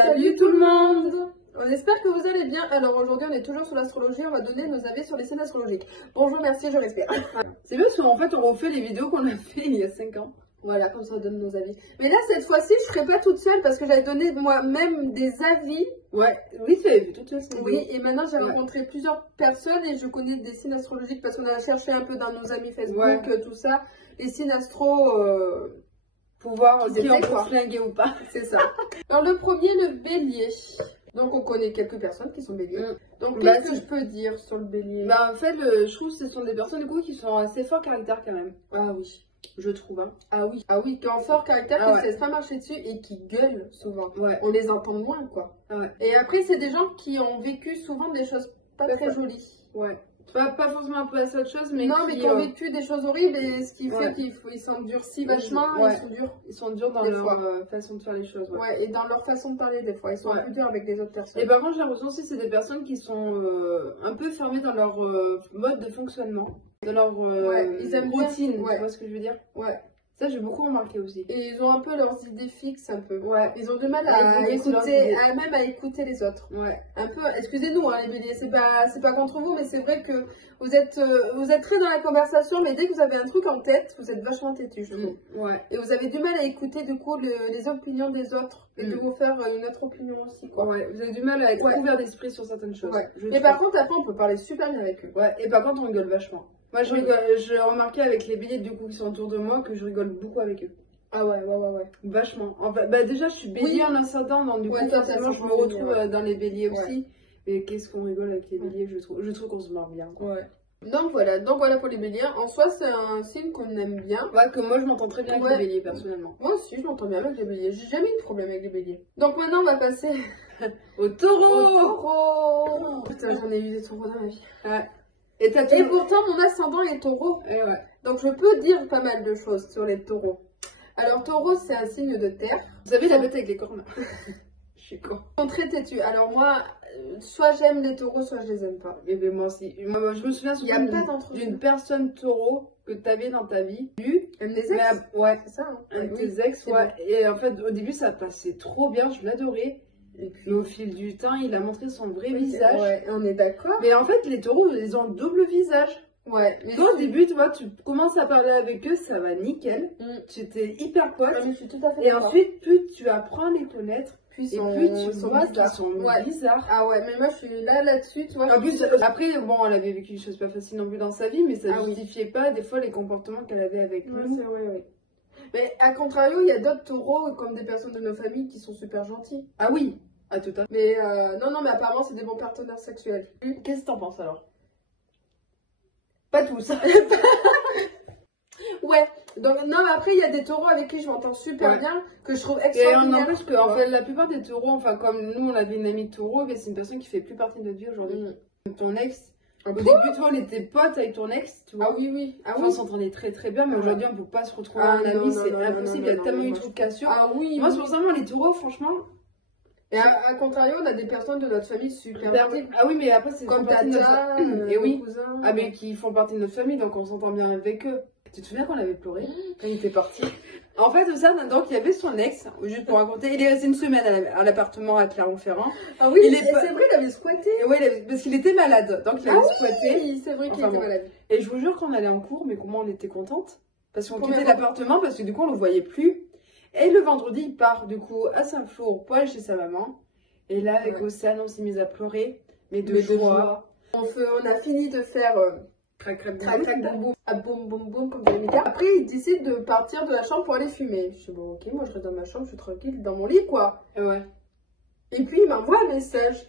Salut tout le monde. On espère que vous allez bien. Alors aujourd'hui on est toujours sur l'astrologie, on va donner nos avis sur les signes astrologiques. Bonjour, merci, je respire. C'est bien parce qu'en fait on refait les vidéos qu'on a fait il y a 5 ans. Voilà, comme ça on donne nos avis. Mais là cette fois-ci je ferai pas toute seule parce que j'avais donné moi-même des avis. Ouais, oui, tu avais vu toute façon. Oui, et maintenant j'ai rencontré plusieurs personnes et je connais des signes astrologiques parce qu'on a cherché un peu dans nos amis Facebook, tout ça. Les signes astro... pouvoir qui on peut flinguer ou pas. C'est ça. Alors le premier, le bélier. Donc on connaît quelques personnes qui sont béliers. Donc qu'est-ce que je peux dire sur le bélier? Bah en fait, je trouve que ce sont des personnes du coup qui sont assez fort caractère quand même. Ah oui. Je trouve. Hein. Ah oui, qui ont fort caractère, qui ne se laissent pas marcher dessus et qui gueulent souvent. Ouais. On les entend moins quoi. Ouais. Et après c'est des gens qui ont vécu souvent des choses pas très jolies. Ouais. Pas forcément un peu à cette chose, mais qui ont vécu des choses horribles et ce qui fait qu'ils s'endurcissent vachement, ils sont durs dans leur façon de faire les choses. Ouais, et dans leur façon de parler des fois, ils sont plus durs avec les autres personnes. Et par contre j'ai l'impression aussi que c'est des personnes qui sont un peu fermées dans leur mode de fonctionnement, dans leur ils aiment routine, bien. tu vois ce que je veux dire? Ouais. Ça, j'ai beaucoup remarqué aussi. Et ils ont un peu leurs idées fixes, un peu. Ouais. Ils ont du mal à écouter, même à écouter les autres. Ouais. Un peu, excusez-nous, hein, les béliers, c'est pas contre vous, mais c'est vrai que vous êtes très dans la conversation, mais dès que vous avez un truc en tête, vous êtes vachement têtu, je trouve. Ouais. Et vous avez du mal à écouter, du coup, les opinions des autres, et de vous faire une autre opinion aussi, quoi. Ouais, vous avez du mal à être ouvert d'esprit sur certaines choses. Ouais. Mais par contre, après, on peut parler super bien avec eux. Ouais, et par contre, on rigole vachement. Moi, je remarquais avec les béliers, du coup, qui sont autour de moi, que je rigole beaucoup avec eux. Ah ouais. Vachement. En fait, bah déjà, je suis bélier en ascendant, donc du coup, forcément, je me retrouve dans les béliers aussi. Mais qu'est-ce qu'on rigole avec les béliers, je trouve qu'on se marre bien. Ouais. Donc voilà pour les béliers. En soi, c'est un signe qu'on aime bien. Ouais, que moi, je m'entends très bien avec les béliers, personnellement. Moi aussi, je m'entends bien avec les béliers. J'ai jamais eu de problème avec les béliers. Donc maintenant, on va passer au taureau. Au taureau. Putain, j'en ai eu des taureaux dans ma vie. Ouais. Et pourtant, mon ascendant est taureau. Et ouais. Donc, je peux dire pas mal de choses sur les taureaux. Alors, taureau, c'est un signe de terre. Vous savez, la bête avec les cornes. Je suis con. Ils sont très têtus. Alors, moi, soit j'aime les taureaux, soit je les aime pas. Et bien, moi aussi. Moi, je me souviens souvent d'une personne taureau que tu avais dans ta vie. Un des ex. Ouais. C'est ça. Hein. Un des ex, ouais. Et en fait, au début, ça passait trop bien. Je l'adorais. Et puis au fil du temps, il a montré son vrai visage. Ouais, on est d'accord. Mais en fait, les taureaux, ils ont un double visage. Ouais. Toi, au début, tu vois, tu commences à parler avec eux, ça va nickel. Tu étais hyper pote. Je suis tout à fait et ensuite, plus tu apprends à les connaître, plus tu vois qu'ils sont bizarres. Ah ouais, mais moi, je suis là-dessus, tu vois. En plus, après, bon, elle avait vécu des choses pas faciles non plus dans sa vie, mais ça justifiait pas des fois les comportements qu'elle avait avec nous. C'est vrai, oui. Mais à contrario, il y a d'autres taureaux, comme des personnes de nos familles, qui sont super gentils. Ah oui. Ah, tout à fait. Mais non, mais apparemment, c'est des bons partenaires sexuels. Qu'est-ce que t'en penses alors? Pas tous. Ouais. Donc, non, mais après, il y a des taureaux avec qui je m'entends super bien, que je trouve extraordinaire. Et n'empêche que, en fait, la plupart des taureaux, enfin, comme nous, on avait une amie taureau, mais c'est une personne qui fait plus partie de notre vie aujourd'hui. Ton ex. Au début, tu vois, on était potes avec ton ex, tu vois. Ah oui. On s'entendait très très bien, mais aujourd'hui, on peut pas se retrouver en ami, c'est impossible, il y a tellement eu trop de cassures. Ah oui. Moi, c'est pour ça, moi, les taureaux, franchement. Et à contrario, on a des personnes de notre famille super gentilles. Ah oui, mais après, c'est comme Tata, et oui. cousins. Ah, mais qui font partie de notre famille, donc on s'entend bien avec eux. Tu te souviens qu'on avait pleuré quand il était parti? En fait, ça, donc il y avait son ex, juste pour raconter, il est resté une semaine à l'appartement à Clermont-Ferrand. Ah oui, c'est vrai, il avait squatté. Oui, parce qu'il était malade, donc il avait squatté. Oui, c'est vrai qu'il était malade. Et je vous jure qu'on allait en cours, mais comment on était contente. Parce qu'on quittait l'appartement, parce que du coup, on le voyait plus. Et le vendredi, il part du coup à Saint-Flour pour aller chez sa maman. Et là, avec Océane, on s'est mis à pleurer, mais de joie. On a fini de faire crac crac boum boum boum boum comme des médias. Après, il décide de partir de la chambre pour aller fumer. Je suis bon, ok, moi je reste dans ma chambre, je suis tranquille dans mon lit quoi. Ouais. Et puis il m'envoie un message.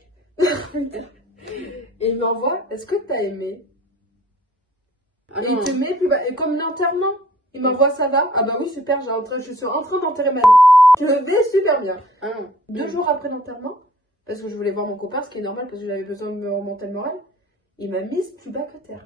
Et il m'envoie, est-ce que t'as aimé? Et il te met plus bas. Et comme l'enterrement, il m'envoie ça va. Ah bah oui, super, je suis en train d'enterrer ma. Je vais super bien. 2 jours après l'enterrement, parce que je voulais voir mon copain, ce qui est normal parce que j'avais besoin de me remonter le moral, il m'a mise plus bas que terre.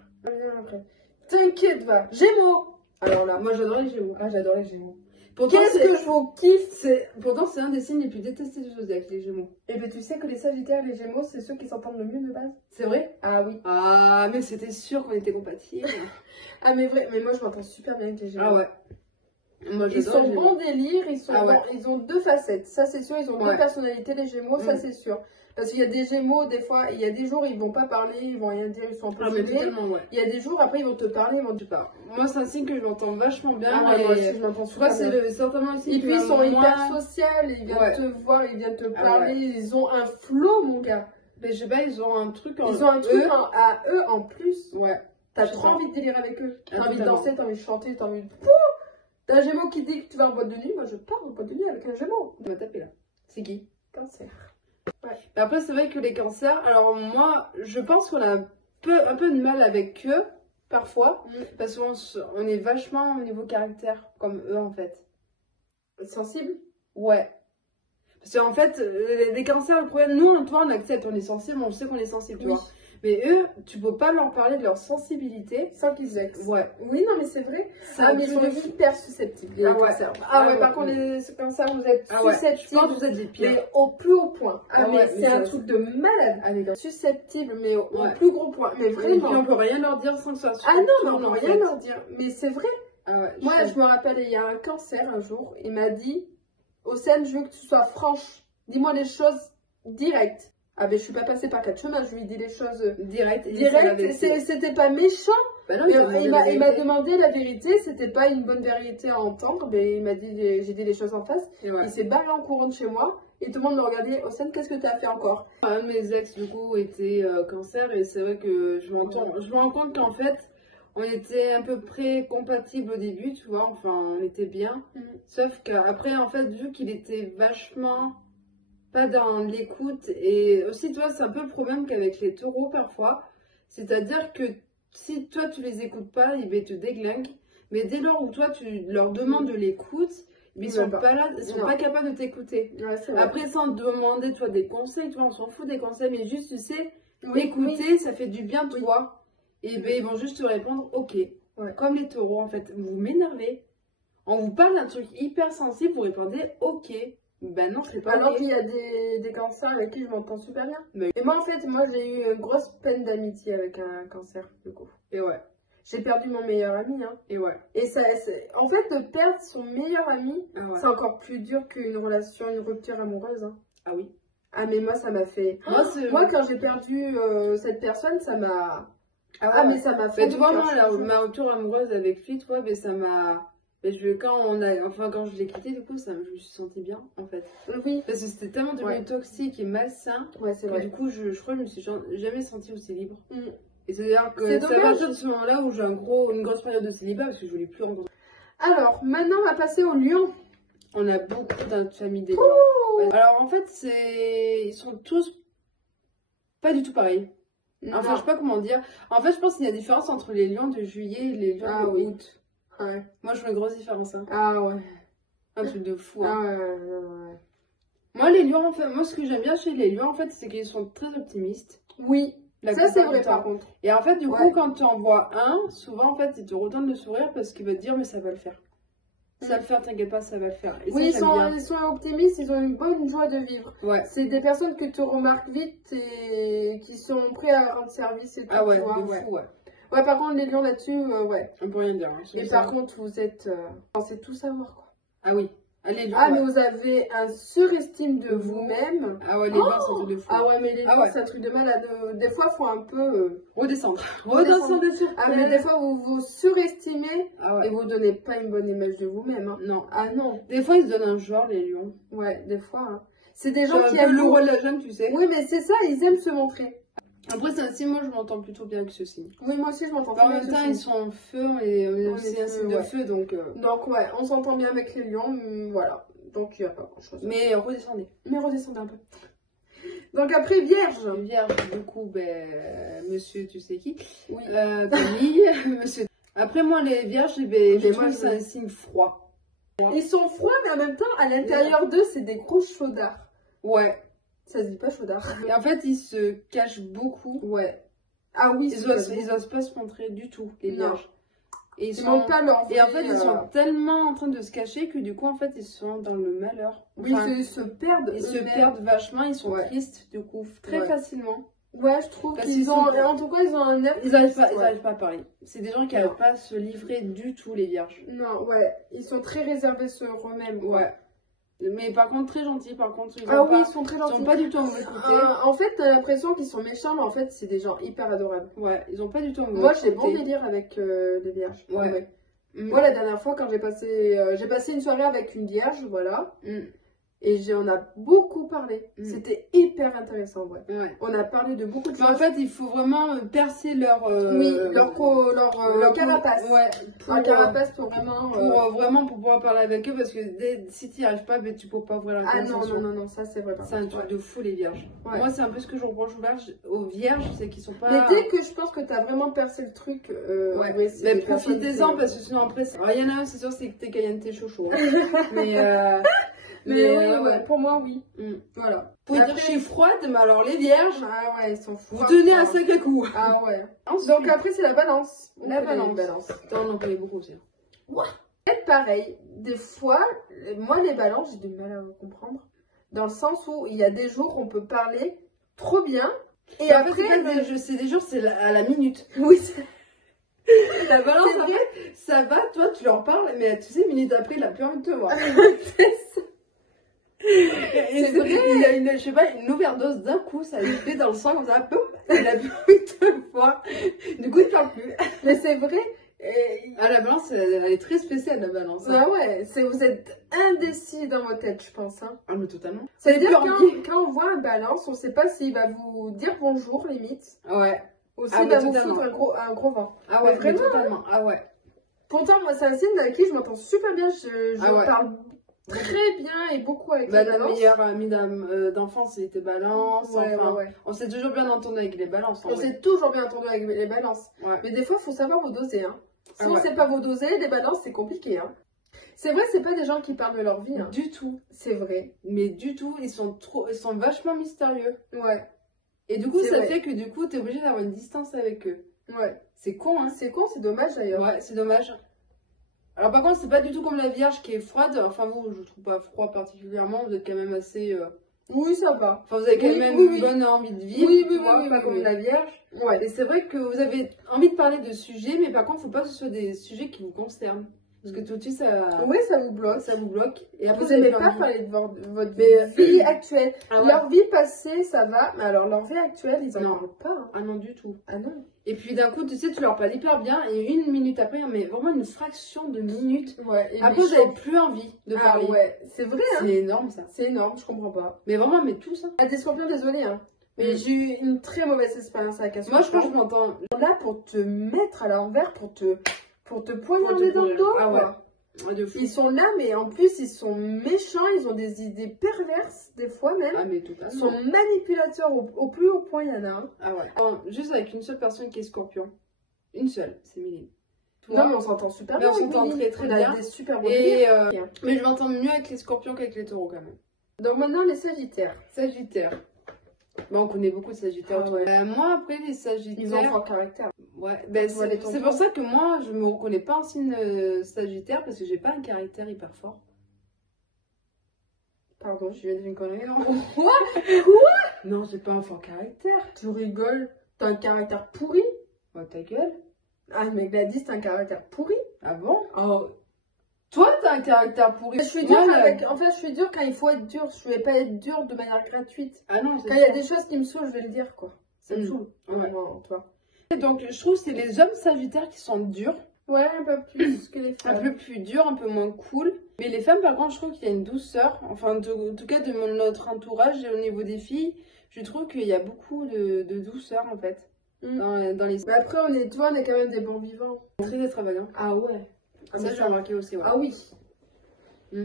T'inquiète, va. Gémeaux. Alors là, moi j'adorais les Gémeaux. Ah, j'adore les Gémeaux. Qu'est-ce que je vous kiffe? Pourtant, c'est un des signes les plus détestés du zodiaque, les Gémeaux. Et bien, tu sais que les Sagittaires et les Gémeaux, c'est ceux qui s'entendent le mieux de base. C'est vrai? Ah oui. Ah, mais c'était sûr qu'on était compatibles. Ah, mais vrai, mais moi je m'entends super bien avec les Gémeaux. Ah ouais. Moi, ils sont bons délire, ils ont deux facettes, ça c'est sûr, ils ont deux personnalités, les Gémeaux, ça c'est sûr. Parce qu'il y a des Gémeaux, des fois, il y a des jours, ils vont pas parler, ils vont rien dire, ils sont un peu gênés. Il y a des jours, après, ils vont te parler, ils vont te parler. Moi, c'est un signe que je m'entends vachement bien. Moi aussi, je m'entends super bien. C'est certainement aussi. Et puis, ils sont hyper sociaux, ils viennent te voir, ils viennent te parler, ils ont un flow, mon gars. Mais je sais pas, ils ont un truc en Ils ont un truc à eux en plus. Ouais. T'as trop envie de délire avec eux. T'as envie de danser, t'as envie de chanter, t'as envie de... T'as un Gémeaux qui dit que tu vas en boîte de nuit, moi je pars en boîte de nuit avec un Gémeaux. On va taper là. C'est qui? Cancer. Ouais. Mais après, c'est vrai que les cancers, alors moi, je pense qu'on a un peu de mal avec eux, parfois, parce qu'on est vachement au niveau caractère, comme eux en fait. Sensible? Ouais. Parce qu'en fait, les cancers, le problème, nous, toi, on accepte, on est sensible, on sait qu'on est sensible, tu vois. Mais eux, tu peux pas leur parler de leur sensibilité sans qu'ils vexent. Ouais. Oui, non, mais c'est vrai. Mais ils sont hyper susceptibles, les cancers. Par contre, les cancers, vous êtes susceptibles. Je pense que vous êtes des pires. Mais au plus haut point. Mais c'est un truc de malade. Susceptibles, mais au plus gros point. Mais vraiment. Et puis, on peut rien leur dire sans que ça soit. Non, on peut rien leur dire. Mais c'est vrai. Moi, je me rappelle, il y a un cancer un jour, il m'a dit, Océane, je veux que tu sois franche. Dis-moi les choses directes. Ah ben je suis pas passée par quatre chemins, je lui ai dit les choses directes. C'était pas méchant. Bah non, il m'a demandé la vérité, c'était pas une bonne vérité à entendre, mais il m'a dit, j'ai dit les choses en face. Il s'est barré en courant de chez moi et tout le monde me regardait, Océane, qu'est-ce que tu as fait encore? Un de mes ex du coup était cancer et c'est vrai que je me rends compte qu'en fait on était à peu près compatibles au début, tu vois, enfin on était bien. Sauf qu'après en fait vu qu'il était vachement pas dans l'écoute et aussi tu vois c'est un peu le problème qu'avec les taureaux parfois, c'est-à-dire que si toi tu les écoutes pas ils te déglinguent, mais dès lors où toi tu leur demandes de l'écoute, ils sont pas là, ils sont pas capables de t'écouter. Après sans te demander toi des conseils, toi on s'en fout des conseils, mais juste tu sais écouter ça fait du bien toi et ben ils vont juste te répondre ok. Comme les taureaux en fait, vous m'énervez, on vous parle d'un truc hyper sensible, vous répondez ok. Ben non, c'est pas alors qu'il y a des cancers avec qui je m'entends super bien. Et moi, en fait, j'ai eu une grosse peine d'amitié avec un cancer, du coup. Et ouais. J'ai perdu mon meilleur ami, hein. Et ouais. Et ça, en fait, de perdre son meilleur ami, c'est encore plus dur qu'une relation, une rupture amoureuse, hein. Ah oui. Ah, mais moi, ça m'a fait... Moi, quand j'ai perdu cette personne, ça m'a... mais ça m'a fait... Tu vois, moi, ma rupture amoureuse avec lui, tu vois, mais ça m'a... Quand je l'ai quitté, du coup, je me suis sentie bien, en fait. Oui. Parce que c'était tellement devenu toxique et malsain. Ouais, c'est vrai. Du coup, je crois que je me suis jamais sentie aussi libre. Et c'est-à-dire que c'est à partir de ce moment-là où j'ai une grosse période de célibat parce que je voulais plus rencontrer. Alors, maintenant, on va passer au lion. On a beaucoup dans notre famille des lions. Alors, en fait, ils sont tous pas du tout pareils. Enfin, je sais pas comment dire. En fait, je pense qu'il y a une différence entre les lions de juillet et les lions de août. Ouais. Moi, je vois une grosse différence. Hein. Ah ouais. Un truc de fou. Hein. Ah ouais. Moi, les lions, en fait, moi, ce que j'aime bien chez les lions, en fait, c'est qu'ils sont très optimistes. Oui. Ça, c'est vrai, par contre. Et en fait, du coup, quand tu en vois un, souvent, en fait, il te redonne le sourire parce qu'il veut te dire, mais ça va le faire. Ça va le faire, t'inquiète pas, ça va le faire. Et oui, ils sont optimistes, ils ont une bonne joie de vivre. Ouais. C'est des personnes que tu remarques vite et qui sont prêts à rendre service et tout. Ah ouais, de fou, ouais. Ouais, par contre, les lions là-dessus, ouais. On peut rien dire. Hein, mais par contre, vous êtes... c'est tout savoir, quoi. Ah oui. Les lions, mais vous avez un surestime de vous-même. Ah ouais, les lions, c'est un truc de fou. Ah ouais, mais les lions, c'est un truc de malade. Des fois, il faut un peu... redescendre. Mais des fois, vous vous surestimez et vous donnez pas une bonne image de vous-même. Hein. Non. Ah non. Des fois, ils se donnent un genre, les lions. Ouais, des fois. Hein. C'est des gens qui aiment... le rôle de la jeune, tu sais. Oui, mais c'est ça, ils aiment se montrer. Après, c'est un signe, moi je m'entends plutôt bien avec ce signe. Oui, moi aussi je m'entends bien. En même temps, ils sont en feu, on est aussi un signe de feu, donc. Donc, ouais, on s'entend bien avec les lions, voilà. Donc, il n'y a pas grand chose. Mais redescendez. Un peu. Donc, après, Vierge. Vierge, du coup, monsieur, tu sais qui? Oui. Camille, monsieur. Après, moi, les Vierges, je trouve que c'est un signe froid. Ils sont froids, mais en même temps, à l'intérieur d'eux, c'est des gros chaudards. Ouais. Ça se dit pas chaudard. Et en fait, ils se cachent beaucoup. Ouais. Ah oui, ils osent pas se montrer du tout, les Vierges. Et ils sont pas leur Et en fait, ils sont tellement en train de se cacher que du coup, en fait, ils sont dans le malheur. Enfin, oui, ils se perdent. Ils se perdent vachement, ils sont tristes, du coup, très facilement. Ouais, je trouve Parce qu'ils ont, en tout cas, ils ont un air. Ils n'arrivent pas à parler. C'est des gens qui n'arrivent pas à se livrer du tout, les vierges. Non, ouais. Ils sont très réservés sur eux-mêmes. Ouais. Mais par contre, très gentils. Par contre, ils sont très gentils. Ils sont pas du tout en mauvais côté. En fait, t'as l'impression qu'ils sont méchants, mais en fait, c'est des gens hyper adorables. Ouais, ils ont pas du tout en mauvais côté. Moi, j'ai bon délire avec les vierges. Ouais. Moi, la dernière fois, quand j'ai passé une soirée avec une vierge, voilà. Et on a beaucoup parlé. C'était hyper intéressant, ouais. On a parlé de beaucoup de choses. En fait, il faut vraiment percer leur carapace. Ouais. Leur carapace pour vraiment... pour pouvoir parler avec eux, parce que si tu n'y arrives pas, ben, tu peux pas ouvrir la conversation. Non, ça c'est vrai. C'est un truc de fou, les vierges. Ouais. Moi, c'est un peu ce que je reproche aux vierges, c'est qu'ils sont pas... Mais dès que je pense que tu as vraiment percé le truc, mais profitez-en, parce que sinon après... Alors, il y en a un, c'est sûr, c'est que t'es Cayenne Chocho. Mais pour moi, oui. Voilà. Vous pouvez dire que je suis froide, mais alors les vierges, ils sont fous. vous tenez un sac à coups. Ah ouais. Donc après, c'est la balance. La balance. On en connaît beaucoup aussi. Ouais. Et pareil, des fois, moi, les balances, j'ai du mal à comprendre. Dans le sens où il y a des jours, on peut parler trop bien. Et après, c'est des jours, c'est à la minute. Oui, la balance, après, ça va, toi, tu leur parles, mais tu sais, minute après, il a plus envie de te voir. Et c'est vrai, il y a une overdose d'un coup, ça lui fait dans le sang comme ça, boum, il a plus envie de te voir. Du coup, il ne parle plus. Mais c'est vrai. La balance, elle est très spéciale, la balance. Ah ouais, vous êtes indécis dans votre tête, je pense. Hein. Ah, mais totalement. C'est-à-dire quand on voit un balance, on ne sait pas s'il va vous dire bonjour, limite. Ouais. Ou s'il va vous foutre un gros vent. Ah ouais, vraiment, totalement. Ah ouais. Pourtant, moi, c'est un signe avec qui je m'entends super bien. Je parle très bien et beaucoup avec les balances. Ma meilleure amie d'enfance, c'était balance. On s'est toujours bien entendu avec les balances. On s'est toujours bien entendu avec les balances. Ouais. Mais des fois, il faut savoir vous doser. Hein. Si on ne sait pas vous doser, les balances, c'est compliqué. Hein. C'est vrai, c'est pas des gens qui parlent de leur vie. Hein. Du tout. C'est vrai. Mais du tout, ils sont vachement mystérieux. Ouais. Et du coup, ça fait que du coup, t'es obligé d'avoir une distance avec eux. Ouais. C'est con, hein. C'est con, c'est dommage d'ailleurs. Ouais, c'est dommage. Alors par contre, c'est pas du tout comme la Vierge qui est froide. Enfin, vous, je trouve pas froid particulièrement. Vous êtes quand même assez... Oui, ça va. Enfin, vous avez quand même une bonne envie de vivre. Oui, pas comme la Vierge. Ouais. Et c'est vrai que vous avez envie de parler de sujets, mais par contre, faut pas que ce soit des sujets qui vous concernent. Parce que tout de suite, ça... Oui, ça vous bloque. Ça vous bloque. Et après, vous n'aimez pas parler de votre vie actuelle. Leur vie passée, ça va. Mais alors, leur vie actuelle, ils en parlent pas. Hein. Ah non, du tout. Ah non. Et puis d'un coup, tu sais, tu leur parles hyper bien. Et une minute après, mais vraiment une fraction de minute. Ouais. Et après, vous n'avez plus envie de parler. Ouais, c'est vrai. Hein. C'est énorme, ça. C'est énorme, je comprends pas. Mais vraiment, mais tout ça. Ah, des scorpions, désolé. Hein. Mais j'ai eu une très mauvaise expérience avec un scorpion. Moi, je pense que je m'entends. Là, pour te mettre à l'envers, pour te poignarder dans le dos. Ah ouais. Ils sont là, mais en plus, ils sont méchants, ils ont des idées perverses, des fois même. Ah, mais totalement. Ils sont manipulateurs au plus haut point, il y en a un. Ah ouais. Juste avec une seule personne qui est scorpion. Une seule, c'est Méline. Non, mais on s'entend super bien. On s'entend très très bien. On a des super beaux mais je m'entends mieux avec les scorpions qu'avec les taureaux quand même. Donc maintenant, les sagittaires. Sagittaires. Bon, on connaît beaucoup de sagittaires. Moi, après, les sagittaires... Ils ont fort caractère. Ouais, c'est pour ça que moi, je me reconnais pas en signe sagittaire, parce que j'ai pas un caractère hyper fort. Pardon, je viens de dire une connerie, non? Quoi? Non, j'ai pas un fort caractère. Tu rigoles? T'as un caractère pourri? Oh, ta gueule. Ah, mais Gladys, t'as un caractère pourri? Ah bon? Oh. Toi, t'as un caractère pourri. Je suis dure En fait, je suis dure quand il faut être dure. Je vais pas être dure de manière gratuite. Ah non, quand il y a des choses qui me saoulent, je vais le dire, quoi. Ça me saoule. Ouais. Toi. Donc, je trouve que c'est les hommes sagittaires qui sont durs. Ouais, un peu plus que les femmes. Un peu plus durs, un peu moins cool. Mais les femmes, par contre, je trouve qu'il y a une douceur. Enfin, en tout cas, de notre entourage et au niveau des filles, je trouve qu'il y a beaucoup de douceur, en fait. Dans les... Mais après, on est quand même des bons vivants. Très extravagants. Ah ouais. Ça, j'ai remarqué aussi, ouais. Ah oui.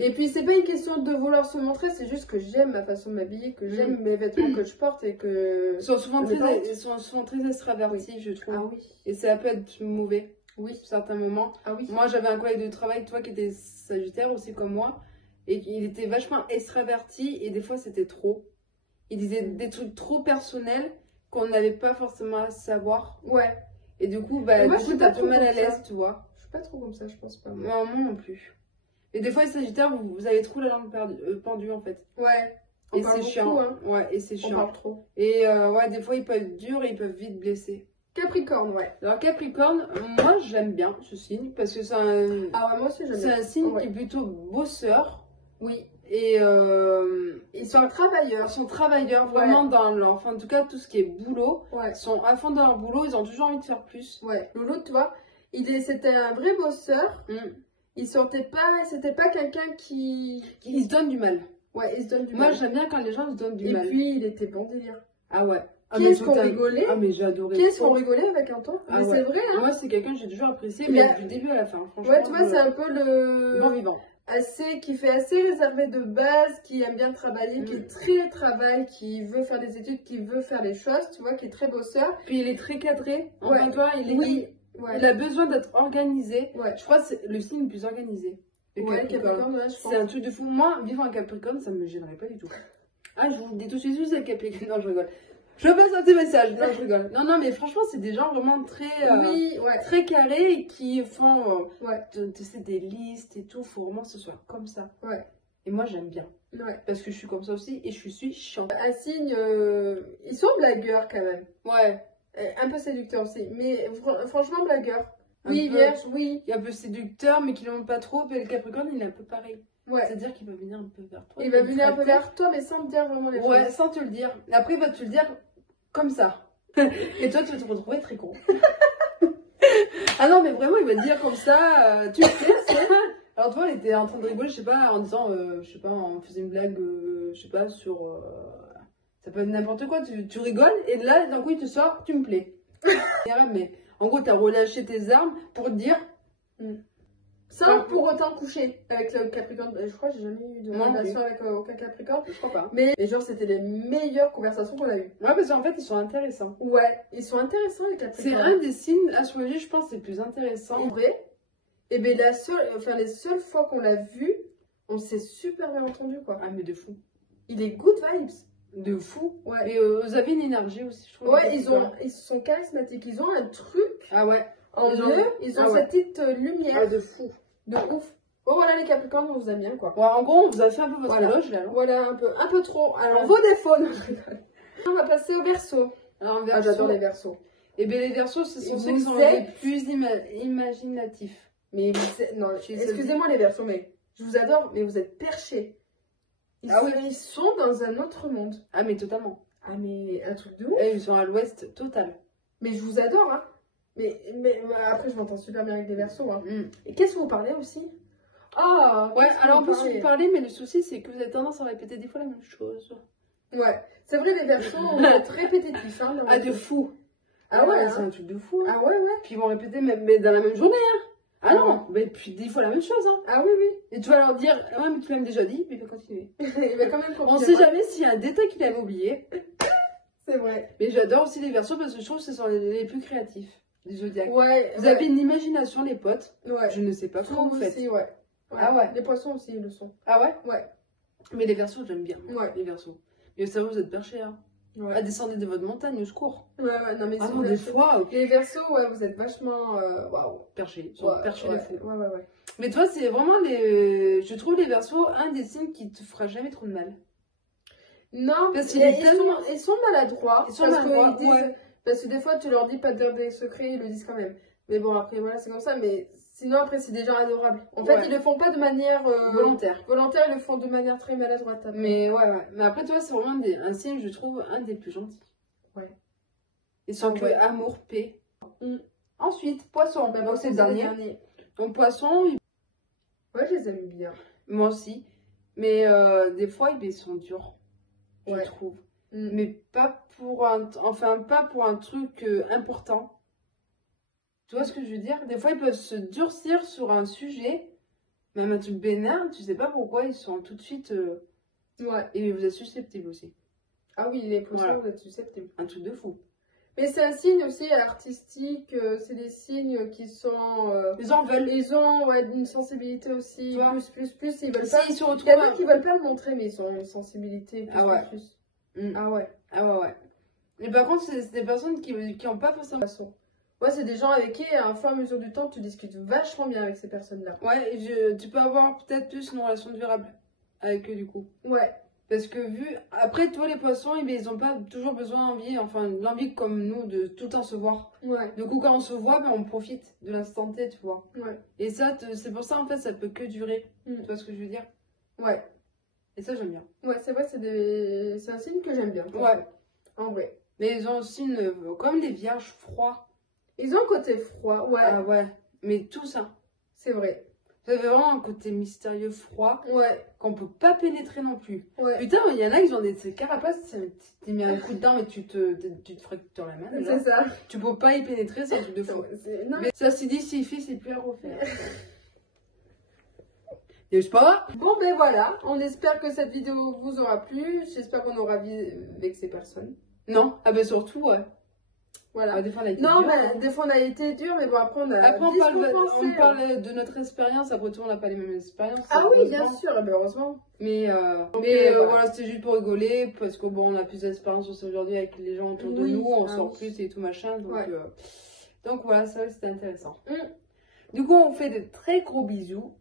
Et puis, c'est pas une question de vouloir se montrer, c'est juste que j'aime ma façon de m'habiller, que j'aime mes vêtements que je porte et que... Ils sont souvent très extravertis, je trouve. Ah oui. Et ça peut être mauvais. Oui. À certains moments. Ah oui. Moi, j'avais un collègue de travail, toi, qui était sagittaire aussi comme moi. Et il était vachement extraverti et des fois, c'était trop. Il disait des trucs trop personnels qu'on n'avait pas forcément à savoir. Ouais. Et du coup, bah, moi, je suis pas trop mal à l'aise, tu vois. Je suis pas trop comme ça, je pense pas. Moi non plus. Et des fois, les sagittaires, vous avez trop la langue pendue, en fait. Ouais. Et c'est chiant. Hein. Ouais, et c'est chiant. On parle trop. Et ouais, des fois, ils peuvent être durs et ils peuvent vite blesser. Capricorne, ouais. Alors, Capricorne, moi, j'aime bien ce signe parce que c'est un... Ah ouais, moi aussi, j'aime bien. C'est un signe qui est plutôt bosseur. Oui. Et ils sont travailleurs. Ils sont travailleurs, vraiment dans leur... Enfin, en tout cas, tout ce qui est boulot. Ouais. Ils sont à fond dans leur boulot, ils ont toujours envie de faire plus. Ouais. Loulou, tu vois, c'était un vrai bosseur. C'était pas quelqu'un qui se donne du mal. Ouais, il se donne du mal. Moi, j'aime bien quand les gens se donnent du mal. Et puis, il était bon délire. Ah ouais. Qui est-ce qu'on rigolait? Ah mais j'ai adoré. Qui est-ce qu'on rigolait avec Antoine? Mais c'est vrai, hein. Moi, c'est quelqu'un que j'ai toujours apprécié, mais du début à la fin, franchement. Ouais, tu vois, c'est un peu le... bon vivant. Qui fait assez réservé de base, qui aime bien travailler, qui est très travail, qui veut faire des études, qui veut faire les choses, tu vois, qui est très bosseur. Puis il est très cadré. Enfin, toi, il a besoin d'être organisé. Ouais. Je crois que c'est le signe le plus organisé. Capricorne, ouais, je pense. C'est un truc de fou. Moi, vivant un Capricorne, ça me gênerait pas du tout. Ah, je vous dis tout de suite, c'est le Capricorne. Non, je rigole. Je passe un petit message. Non, je rigole. Non, mais franchement, c'est des gens vraiment très, très carrés et qui font des listes et tout. Faut vraiment que ce soit comme ça. Ouais. Et moi, j'aime bien. Ouais. Parce que je suis comme ça aussi et je suis chiante. Un signe, ils sont blagueurs quand même. Ouais. Un peu séducteurs aussi. Mais franchement, blagueurs. Oui, vierge, oui. Il est un peu séducteur, mais qui ne monte pas trop. Et le Capricorne, il est un peu pareil. Ouais. C'est-à-dire qu'il va venir un peu vers toi. Il va venir un peu vers toi, mais sans te dire vraiment les choses. Ouais, sans te le dire. Après, il va te le dire comme ça. Et toi, tu vas te retrouver très con. Ah non, mais vraiment, il va te dire comme ça. Tu le sais, Alors, toi, elle était en train de rigoler, je sais pas, en disant, je sais pas, on faisait une blague, je sais pas, sur. Ça peut être n'importe quoi, tu rigoles, et là, d'un coup, il te sort, tu me plais. Mais en gros, t'as relâché tes armes pour te dire. Sans pour autant coucher avec le Capricorne. Je crois que j'ai jamais eu de relation avec aucun Capricorne. Je crois pas. Mais genre, c'était les meilleures conversations qu'on a eues. Ouais, parce qu'en fait, ils sont intéressants. Ouais, ils sont intéressants, les Capricornes. C'est un des signes astrologiques, je pense, les plus intéressants. En vrai. Et bien, les seules fois qu'on l'a vu, on s'est super bien entendu, quoi. Ah, mais de fou. Il est good vibes. De fou. Ouais. Et vous avez une énergie aussi, je trouve. Ouais, ils sont charismatiques. Ils ont un truc. Ah ouais. En eux, ils ont cette petite lumière. Ah, de fou. De ouf. Bon, voilà les Capricornes, on vous aime bien, quoi. Ouais, en gros, on vous a fait un peu votre éloge, là. Voilà, un peu trop. Alors, vos défauts, on va passer au Verseau. Alors, Verseau. Ah, j'adore les Verseaux. Et bien, les Verseaux, ce sont ceux qui sont les plus imaginatifs. Mais non, excusez-moi les Verseaux, mais je vous adore, mais vous êtes perchés. Ils sont dans un autre monde. Ah, mais totalement. Ah, mais un truc de ouf. Et ils sont à l'ouest total. Mais je vous adore, hein. Mais après, je m'entends super bien avec les Verseaux. Hein. Et qu'est-ce que vous parlez aussi? Ah, ouais, alors on peut se parler, mais le souci, c'est que vous avez tendance à répéter des fois la même chose. Ouais, c'est vrai, les Verseaux, on est très répétitifs. Hein, ah, de fou. Ah ouais, c'est un truc de fou. Hein. Ah ouais. Puis ils vont répéter mais dans la même journée, hein. Ah non, mais puis 10 fois la même chose, hein. Ah oui. Et tu vas leur dire, ouais, mais tu l'as déjà dit, mais il va continuer. Il va quand même continuer. On sait jamais s'il y a un détail qu'il avait oublié. C'est vrai. Mais j'adore aussi les Verseaux parce que je trouve que ce sont les plus créatifs. Les zodiaques. Ouais. Vous avez une imagination, les potes. Ouais. Je ne sais pas comment vous faites. Aussi, ouais. Ah ouais. Les poissons aussi, ils le sont. Ah ouais? Ouais. Mais les Verseaux, j'aime bien. Ouais. Les Verseaux. Mais ça vous êtes perchés, hein. Ouais. À descendre de votre montagne, au secours. Ouais, non, mais c'est des fois. Les Verseaux, ouais, vous êtes vachement. Waouh. Perchés. Perchés de fou. Ouais. Mais toi, c'est vraiment les. Je trouve les Verseaux un des signes qui te fera jamais trop de mal. Non, parce qu'ils sont maladroits. Ils sont maladroits. Parce que des fois, tu leur dis pas de dire des secrets, ils le disent quand même. Mais bon, après, voilà, c'est comme ça. Mais sinon, après, c'est des gens adorables. En fait, ils le font pas de manière volontaire. Ils le font de manière très maladroite. Mais ouais. Mais après, toi, c'est vraiment un signe, je trouve, un des plus gentils. Ouais. Ils sont que amour, paix. Ensuite, poisson. Donc, c'est le dernier. Donc, poisson. Ouais, je les aime bien. Moi aussi. Mais des fois, ils sont durs. Je trouve. Mais pas pour un truc important. Tu vois ce que je veux dire? Des fois, ils peuvent se durcir sur un sujet, même un truc bénin, tu sais pas pourquoi, ils sont tout de suite... Et vous êtes susceptibles aussi. Ah oui, les poissons, vous êtes susceptibles. Un truc de fou. Mais c'est un signe aussi artistique, c'est des signes qui sont... ils en veulent. Ils ont une sensibilité aussi, plus, ils veulent pas... Ils se retrouvent... Il y en a qui veulent pas le montrer, mais ils ont une sensibilité plus. Ah ouais. Mais par contre, c'est des personnes qui n'ont pas forcément... Ouais, c'est des gens avec qui, à un fur et à mesure du temps, tu discutes vachement bien avec ces personnes-là. Ouais, tu peux avoir peut-être plus une relation durable avec eux, du coup. Ouais. Parce que après, toi, les poissons, eh bien, ils n'ont pas toujours besoin d'envie, enfin, l'envie comme nous, de tout le temps se voir. Ouais. Du coup, quand on se voit, ben, on profite de l'instant T, tu vois. Ouais. Et ça, c'est pour ça, en fait, ça peut que durer. Tu vois ce que je veux dire? Ouais. Et ça, j'aime bien. Ouais, c'est vrai, c'est un signe que j'aime bien. Ouais. En vrai. Mais ils ont aussi comme des vierges froids. Ils ont un côté froid, ouais. Ah ouais. Mais tout ça. C'est vrai. Ça fait vraiment un côté mystérieux froid. Ouais. Qu'on peut pas pénétrer non plus. Ouais. Putain, il y en a qui ont ces carapaces, tu mets un coup dedans, mais tu te fractures la main. C'est ça. Tu peux pas y pénétrer, c'est un truc de fou. Mais ça s'est dit, s'il fait, c'est plus à refaire. N'est-ce pas? Bon ben voilà, on espère que cette vidéo vous aura plu. J'espère qu'on aura vexé personne. Non, ah ben surtout, ouais. Voilà. Ah, des fois, on a été non, dur, mais des fois on a été dur, mais bon après on a on parle de notre expérience, après tout on n'a pas les mêmes expériences. Ah oui, bien sûr, ben heureusement. Mais voilà, c'était juste pour rigoler, parce que bon, on a plus d'expérience aujourd'hui avec les gens autour de nous, on sort plus et tout machin, donc voilà, ça c'était intéressant. Du coup, on fait de très gros bisous.